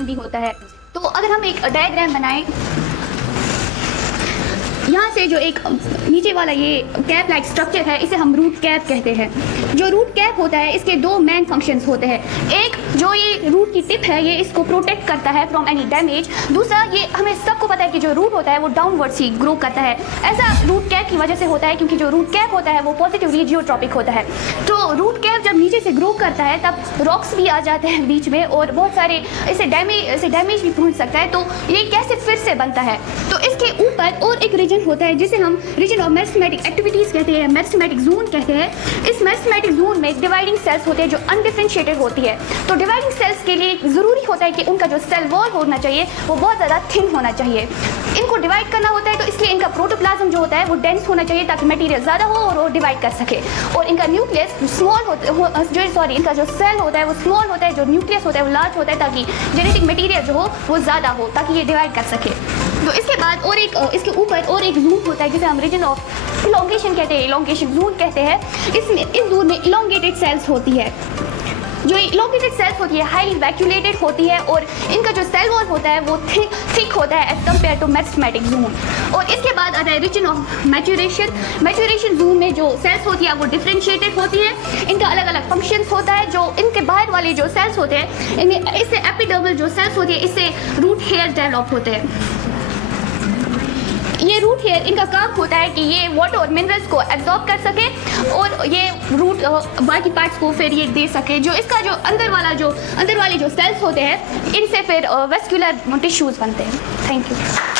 Function भी होता है। तो अगर हम एक डायग्राम बनाएं, यहाँ से जो एक नीचे वाला ये कैप लाइक स्ट्रक्चर है, इसे हम रूट कैप कहते हैं। जो रूट कैप होता है इसके दो मेन फंक्शंस होते हैं। एक जो ये रूट की टिप है ये इसको प्रोटेक्ट करता है फ्रॉम एनी डैमेज। दूसरा, ये हमें सबको पता है कि जो रूट होता है वो डाउनवर्ड्स ही ग्रो करता है। ऐसा रूट कैप की वजह से होता है क्योंकि जो रूट कैप होता है वो पॉजिटिवली जियोट्रॉपिक होता है। तो रूट कैप जब नीचे से ग्रो करता है तब रॉक्स भी आ जाते हैं बीच में और बहुत सारे इसे डैमेज भी पहुँच सकता है। तो ये कैसे फिर से बनता है, तो इसके ऊपर और एक रीजन होता है जिसे हम रीजन ऑफ मेरिस्टेमेटिक एक्टिविटीज कहते हैं, मेरिस्टेमेटिक जोन कहते हैं। इस मेरिस्टेमेटिक जोन में डिवाइडिंग सेल्स होते हैं जो अनडिफरेंशिएटेड होती है। तो डिवाइडिंग सेल्स के लिए ज़रूरी होता है कि उनका जो सेल वॉल होना चाहिए वो बहुत ज़्यादा थिन होना चाहिए। इनको डिवाइड करना होता है तो इसलिए इनका प्रोटोप्लाज्म जो होता है वो डेंस होना चाहिए ताकि मटेरियल ज़्यादा हो और वो डिवाइड कर सके। और इनका न्यूक्लियस स्मॉल इनका जो सेल होता है वो स्मॉल होता है, जो न्यूक्लियस होता है वो लार्ज होता है ताकि जेनेटिक मटेरियल जो हो वो ज़्यादा हो ताकि ये डिवाइड कर सके। तो इसके बाद और एक इसके ऊपर और एक जोन होता है जिसे हम रीजन ऑफ इलोंगेशन कहते हैं, इलोंगेशन जोन कहते हैं। इस जोन में इलोंगेटेड सेल्स होती है। जो इलोंगेटेड सेल्स होती है हाईली वैक्यूलेटेड होती है और इनका जो सेल वॉल होता है वो थिक होता है as compared to meristematic zone. और इसके बाद आता है रीजन ऑफ मैच्योरेशन जोन में जो सेल्स होती है वो डिफरेंशिएटेड होती है। इनका अलग अलग फंक्शंस होता है। जो इनके बाहर वाले जो सेल्स होते हैं इनमें इससे एपिडर्मल जो सेल्स होती है इससे रूट हेयर डेवलप होते हैं। ये रूट हेयर इनका काम होता है कि ये वाटर और मिनरल्स को एब्जॉर्ब कर सके और ये रूट बाकी पार्ट्स को फिर ये दे सके। जो इसका जो अंदर वाले जो सेल्स होते हैं इनसे फिर वेस्कुलर टिश्यूज बनते हैं। Thank you.